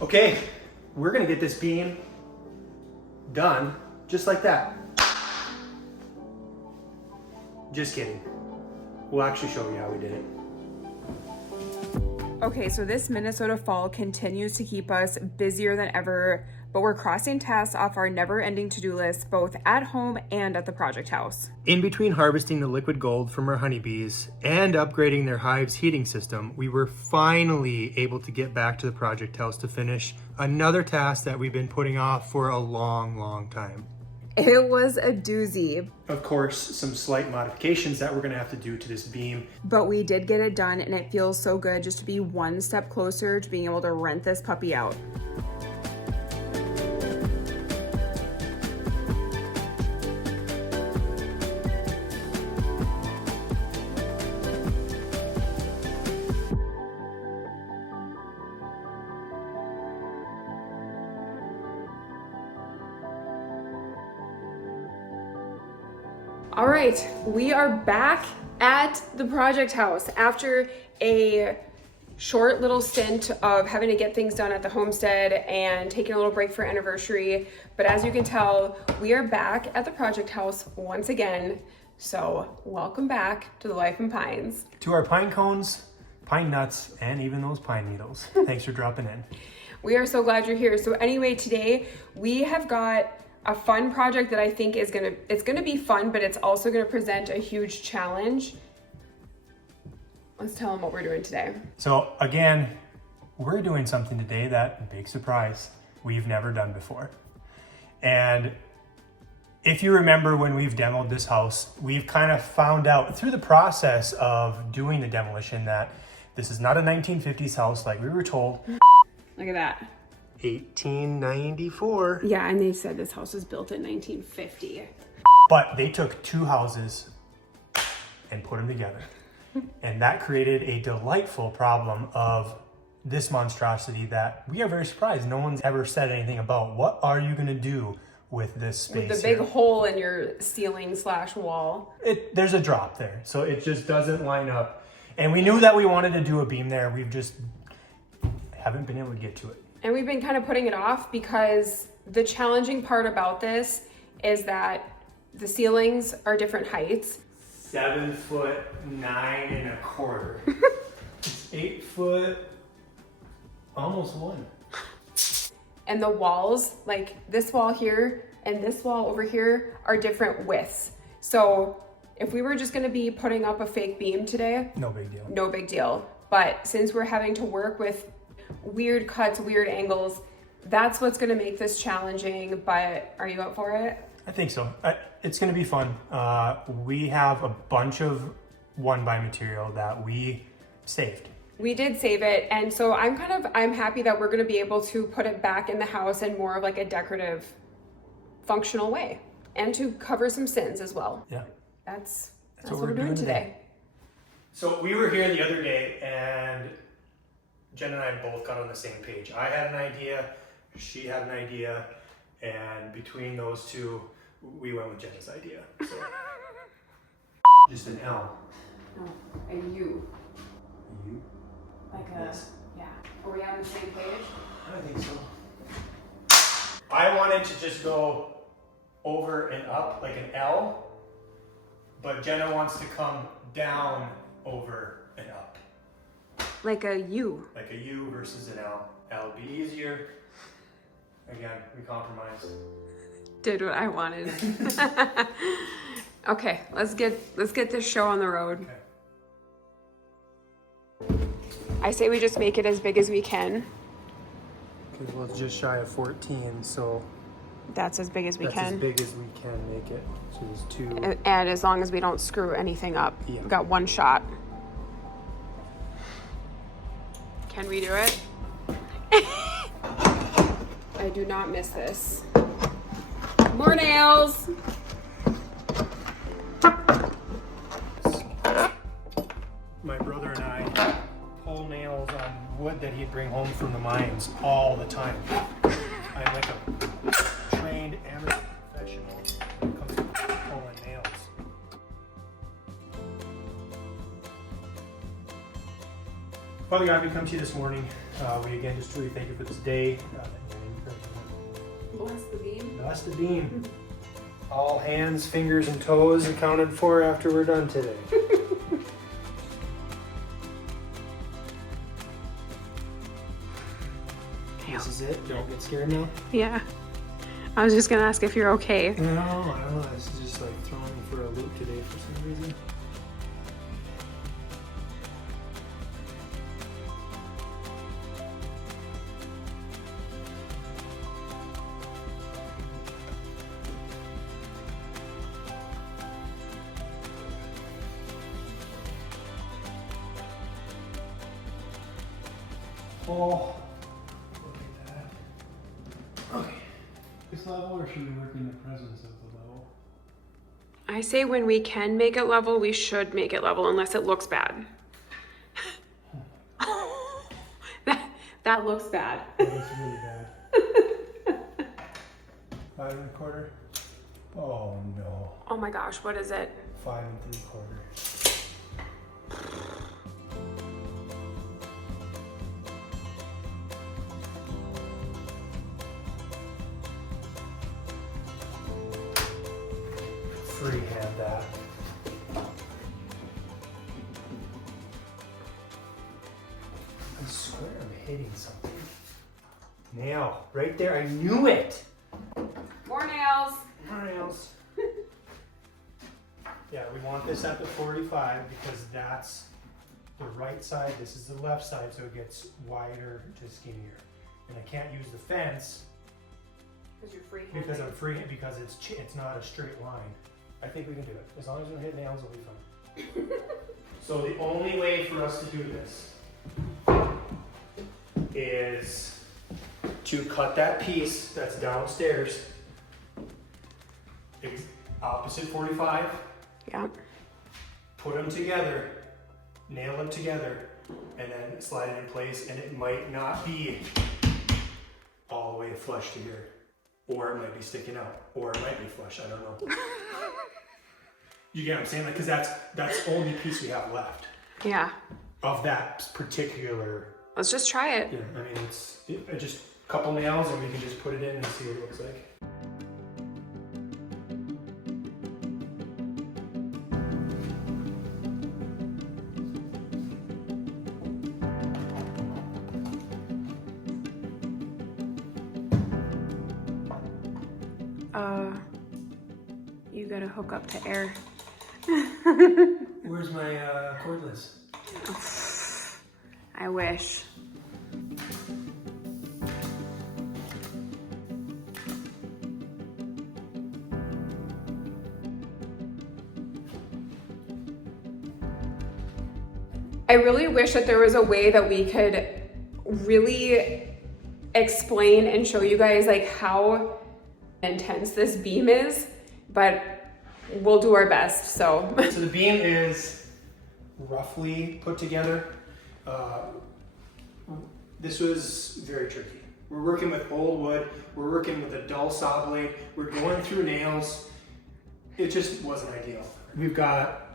Okay, we're gonna get this beam done just like that. Just kidding. We'll actually show you how we did it. Okay, so this Minnesota fall continues to keep us busier than ever, but we're crossing tasks off our never-ending to-do list, both at home and at the project house. In between harvesting the liquid gold from our honeybees and upgrading their hive's heating system, we were finally able to get back to the project house to finish another task that we've been putting off for a long time. It was a doozy. Of course, some slight modifications that we're gonna have to do to this beam. But we did get it done, and it feels so good just to be one step closer to being able to rent this puppy out. All right, we are back at the project house after a short little stint of having to get things done at the homestead and taking a little break for anniversary. But as you can tell, we are back at the project house once again. So welcome back to the Life in Pines. To our pine cones, pine nuts, and even those pine needles. Thanks for dropping in. We are so glad you're here. So anyway, today we have got a fun project that I think is gonna be fun, but it's also gonna present a huge challenge. Let's tell them what we're doing today. So again, we're doing something today that, big surprise, we've never done before. And if you remember when we've demoed this house, we've kind of found out through the process of doing the demolition that this is not a 1950s house like we were told. Look at that. 1894. Yeah, and they said this house was built in 1950. But they took two houses and put them together. And that created a delightful problem of this monstrosity that we are very surprised. No one's ever said anything about. What are you gonna do with this space? With the big hole in your ceiling / wall. There's a drop there, so it just doesn't line up. And we knew that we wanted to do a beam there. We've just haven't been able to get to it. And we've been kind of putting it off because the challenging part about this is that the ceilings are different heights. 7'9"1/4. It's 8 foot, almost 1. And the walls, like this wall here and this wall over here, are different widths. So if we were just gonna be putting up a fake beam today, No big deal. no big deal. But since we're having to work with weird cuts, weird angles, that's what's gonna make this challenging. But are you up for it? I think so. It's gonna be fun. We have a bunch of 1x material that we saved. We did save it, and so I'm happy that we're gonna be able to put it back in the house in more of like a decorative, functional way, and to cover some sins as well. Yeah. That's what we're doing today. So we were here the other day and Jen and I both got on the same page. I had an idea, she had an idea, and between those two, we went with Jen's idea. So just an L. No, a U. U? Like a, Yes. yeah. Are we on the same page? I think so. I wanted to just go over and up like an L, but Jenna wants to come down, over, and up. Like a U. Like a U versus an L. L would be easier. Again, we compromised. Did what I wanted. Okay, let's get this show on the road. Okay. I say we just make it as big as we can. Because well, it's just shy of 14, so That's as big as we that's can. as big as we can make it. So there's two. And as long as we don't screw anything up. Yeah. We've got one shot. Can we do it? I do not miss this. More nails. My brother and I pull nails on wood that he'd bring home from the mines all the time. I'm like a trained amateur professional when it comes to pulling nails. Father God, we come to you this morning. We again just truly thank you for this day. Bless the beam. Bless the beam. All hands, fingers, and toes accounted for after we're done today. This is it. Don't get scared now. Yeah. I was just gonna ask if you're okay. No, I don't know. This is just like throwing me for a loop today for some reason. Oh, look at that. Okay. This level, or should we work in the presence of the level? I say when we can make it level, we should make it level unless it looks bad. that looks bad. That looks really bad. 5 1/4. Oh no. Oh my gosh, what is it? 5 3/4. Freehand that. I swear I'm hitting something. Nail, right there. I knew it. More nails. More nails. Yeah, we want this at the 45 because that's the right side. This is the left side, so it gets wider to skinnier. And I can't use the fence Because you're free. because I'm free because it's not a straight line. I think we can do it. As long as we don't hit nails, we'll be fine. So the only way for us to do this is to cut that piece that's downstairs, opposite 45, Yeah. put them together, nail them together, and then slide it in place, and it might not be all the way flush to here. Or it might be sticking out, or it might be flush, I don't know. You get what I'm saying? Like, because that's the only piece we have left Yeah. of that particular. Let's just try it. Yeah, I mean, it's just a couple nails, and we can just put it in and see what it looks like. You gotta hook up to air. Where's my cordless? I wish. I really wish that there was a way that we could really explain and show you guys like how intense this beam is, but we'll do our best, so. So the beam is roughly put together. This was very tricky. We're working with old wood, we're working with a dull saw blade, we're going through nails. It just wasn't ideal. We've got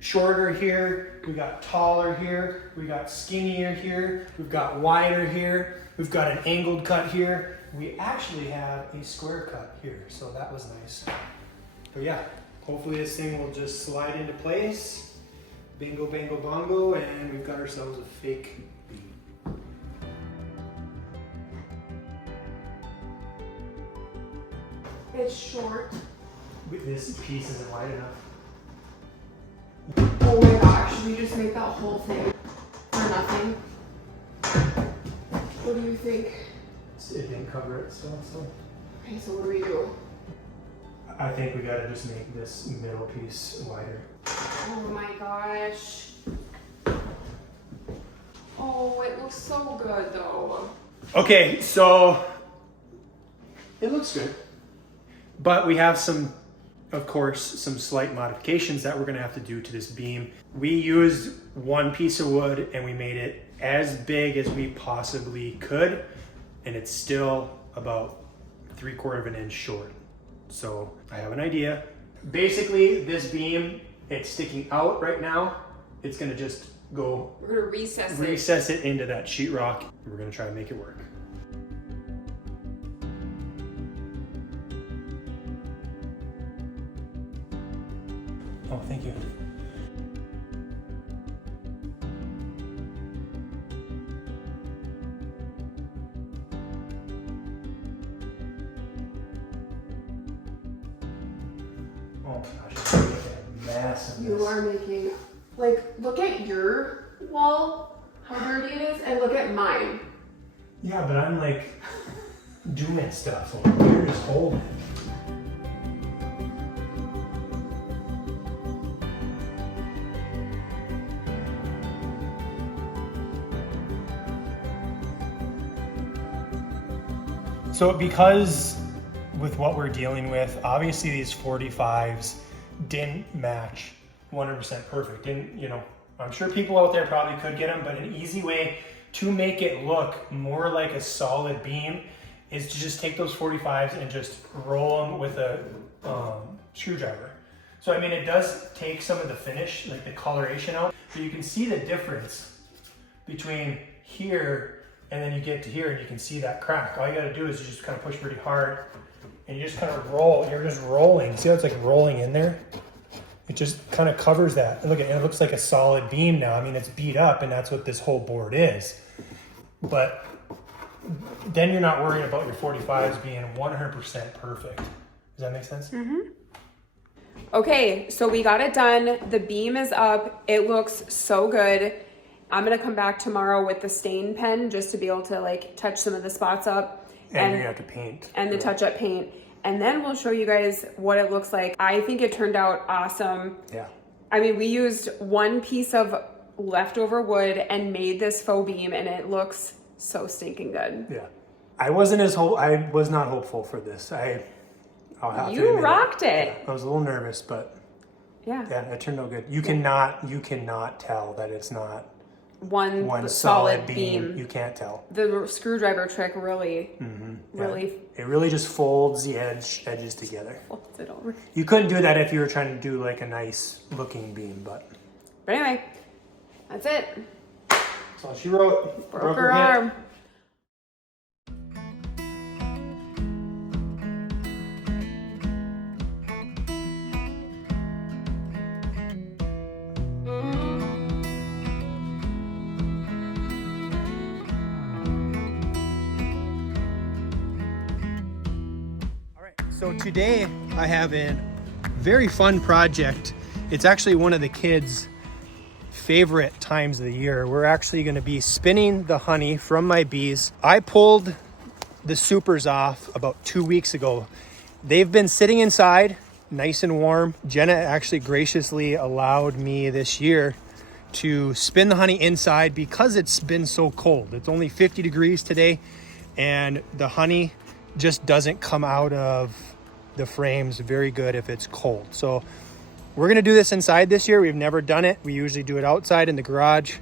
shorter here, we got taller here, we got skinnier here, we've got wider here, we've got an angled cut here. We actually have a square cut here, so that was nice. But yeah, hopefully this thing will just slide into place. Bingo, bango, bongo, and we've got ourselves a fake beam. It's short. This piece isn't wide enough. Oh my gosh, should we just make that whole thing for nothing? What do you think? It didn't cover it still, so. Okay, so what do we do? I think we gotta just make this middle piece wider. Oh my gosh. Oh, it looks so good though. Okay, so it looks good, but we have some, of course, some slight modifications that we're gonna have to do to this beam. We used one piece of wood and we made it as big as we possibly could, and it's still about 3/4 of an inch short. So I have an idea. Basically, this beam, it's sticking out right now. It's gonna just go We're gonna recess it into that sheetrock. We're gonna try to make it work. Oh, thank you. Oh gosh, I'm making a mess of this. You are making, like, look at your wall, how dirty it is, and look at mine. Yeah, but I'm like doing stuff over here, just holding. So because with what we're dealing with, obviously these 45s didn't match 100% perfect. And you know, I'm sure people out there probably could get them, but an easy way to make it look more like a solid beam is to just take those 45s and just roll them with a screwdriver. So I mean, it does take some of the finish, like the coloration out, but you can see the difference between here and then you get to here and you can see that crack. All you gotta do is you just kind of push pretty hard and you just kind of roll. You're just rolling. See how it's like rolling in there? It just kind of covers that. Look, it looks like a solid beam now. I mean, it's beat up and that's what this whole board is. But then you're not worrying about your 45s being 100% perfect. Does that make sense? Mm-hmm. Okay, so we got it done. The beam is up. It looks so good. I'm gonna come back tomorrow with the stain pen just to be able to like touch some of the spots up. And you're gonna have to paint. And the touch-up paint. And then we'll show you guys what it looks like. I think it turned out awesome. Yeah. I mean, we used one piece of leftover wood and made this faux beam and it looks so stinking good. Yeah. I was not hopeful for this. I'll have to You admit rocked it. Yeah, I was a little nervous, but yeah, it turned out good. You cannot tell that it's not one solid beam. You can't tell. The screwdriver trick really, It really just folds the edges together. folds it over. You couldn't do that if you were trying to do like a nice looking beam, but anyway, that's it. that's all she wrote. Broke her arm. So today I have a very fun project. It's actually one of the kids' favorite times of the year. We're actually going to be spinning the honey from my bees. I pulled the supers off about 2 weeks ago. They've been sitting inside, nice and warm. Jenna actually graciously allowed me this year to spin the honey inside because it's been so cold. It's only 50 degrees today and the honey just doesn't come out of the frames very good if it's cold. So we're gonna do this inside this year. We've never done it. We usually do it outside in the garage.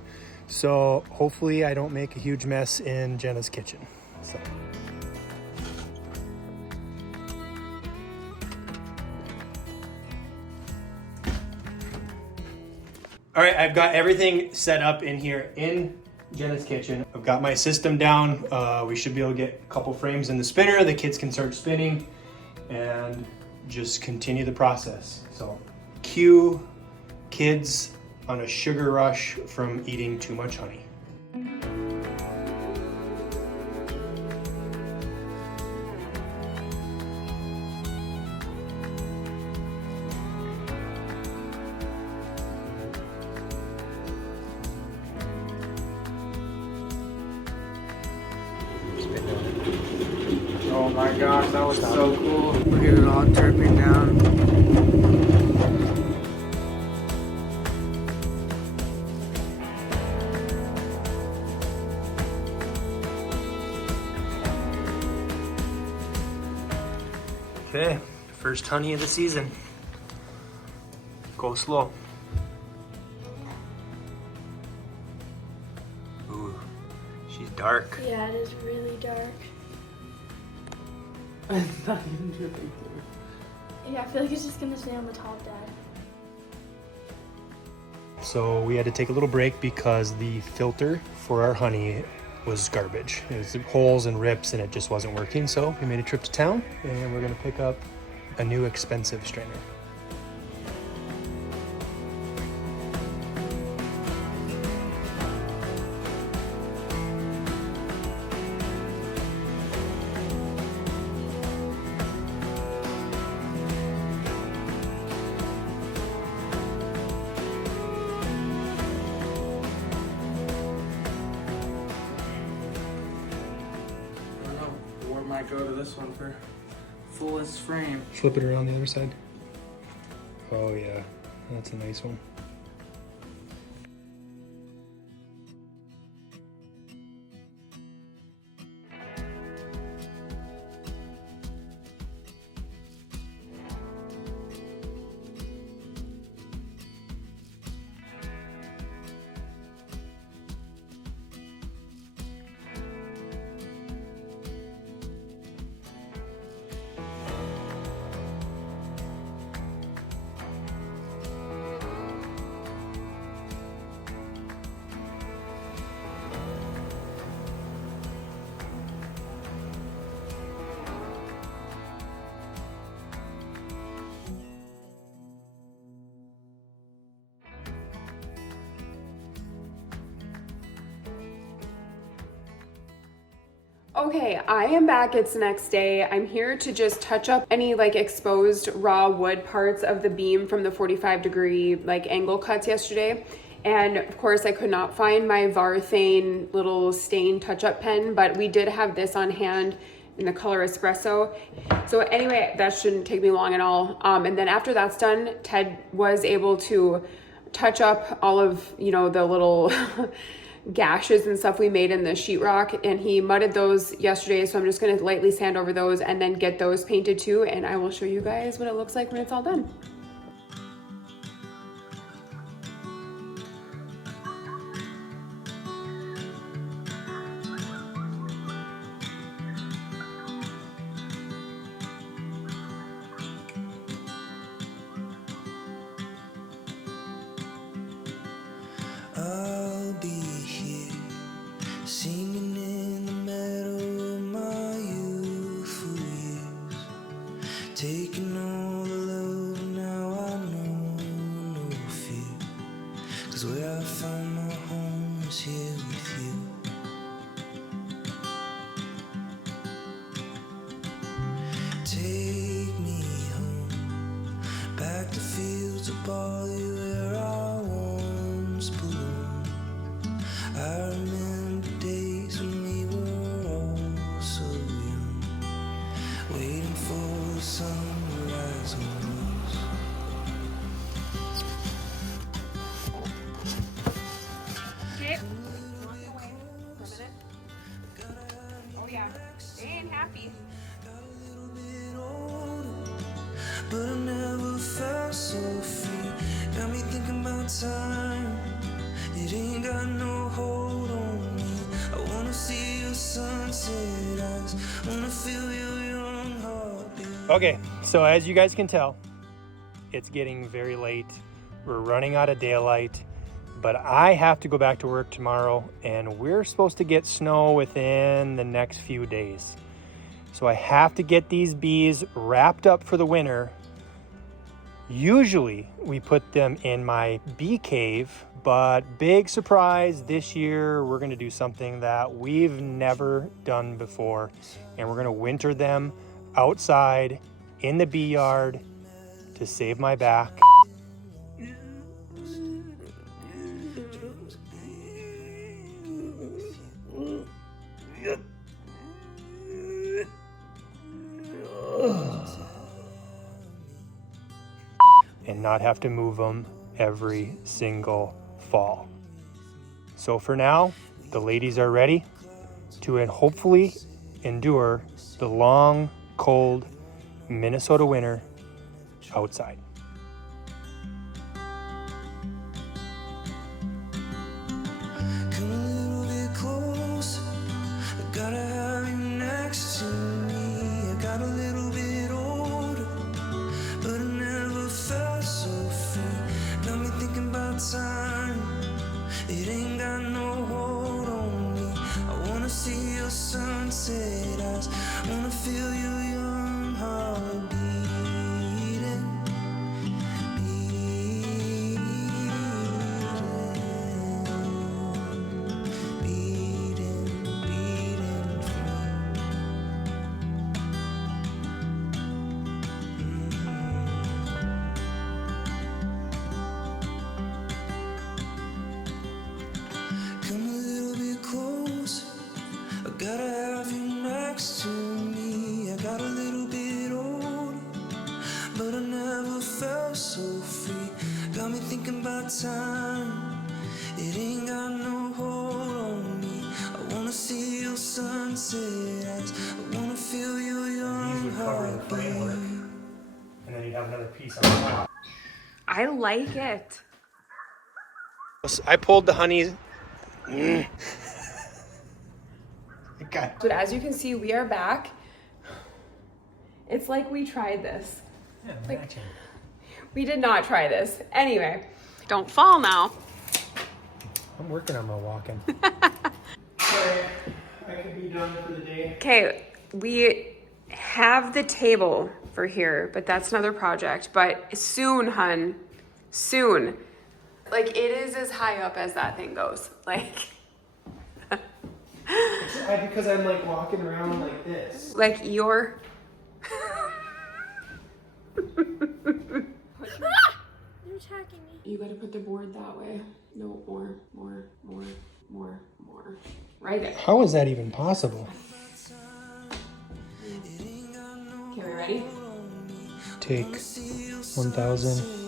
So hopefully I don't make a huge mess in Jenna's kitchen. So. All right, I've got everything set up in here in Jenna's kitchen. I've got my system down. We should be able to get a couple frames in the spinner. The kids can start spinning and just continue the process. So cue kids on a sugar rush from eating too much honey. Oh my gosh, that was so cool. Look at it all dripping down. Okay, first honey of the season. Go slow. Ooh, she's dark. Yeah, it is really dark. It's not even dripping. Yeah, I feel like it's just gonna stay on the top, Dad. So we had to take a little break because the filter for our honey was garbage. It was holes and rips and it just wasn't working. So we made a trip to town and we're gonna pick up a new expensive strainer. Might go to this one for fullest frame. Flip it around the other side. Oh yeah, that's a nice one. Okay, I am back. It's the next day. I'm here to just touch up any like exposed raw wood parts of the beam from the 45-degree like angle cuts yesterday. And of course I could not find my Varthane little stain touch-up pen, but we did have this on hand in the color espresso. So anyway, that shouldn't take me long at all. And then after that's done, Ted was able to touch up all of, you know, the little gashes and stuff we made in the sheetrock, and he mudded those yesterday. So I'm just gonna lightly sand over those and then get those painted too. And I will show you guys what it looks like when it's all done. I'll be here, singing in the meadow of my youthful years, taking all the love, now I know no fear, 'cause where I found my home is here with you. Take me home, back to fields of barley where I once belonged. I remember days when we were all so young, waiting for the sunrise on us. Okay. Walk away for a minute. Oh yeah, they ain't happy. But I never felt so free. Got me thinking about time. It ain't got no hold on me. I wanna see your sunset eyes. Wanna feel your young heartbeat. Okay, so as you guys can tell, it's getting very late. We're running out of daylight, but I have to go back to work tomorrow, and we're supposed to get snow within the next few days. So I have to get these bees wrapped up for the winter. Usually we put them in my bee cave, but big surprise, this year we're gonna do something that we've never done before, and we're gonna winter them outside in the bee yard to save my back. And not have to move them every single fall. So for now, the ladies are ready to hopefully endure the long, cold Minnesota winter outside. Come a little bit closer. I gotta have you next to me. I got a little bit older, but I never felt so free. Got me thinking about time. sunset eyes. Wanna feel your young heart beating, beating, beating free. Come a little bit close. I gotta have you next to me. I got a little bit older, but I never felt so free. Got me thinking about time. It ain't got no hold on me. I wanna see your sunset eyes. I wanna feel your These young would cover the heart framework, beat. and then you'd have another piece on top. I like it. I pulled the honey. Okay. But as you can see, we are back. It's like we tried this. Yeah, Like- matching. We did not try this. Anyway, don't fall now. I'm working on my walking. Sorry, I could be done for the day. Okay, we have the table for here, but that's another project. But soon, hun, soon. Like, it is as high up as that thing goes. Like, Because I'm like walking around like this. like you're. You're attacking me. You gotta put the board that way. No, more. Right there. How is that even possible? Okay, we ready? Take 1,000.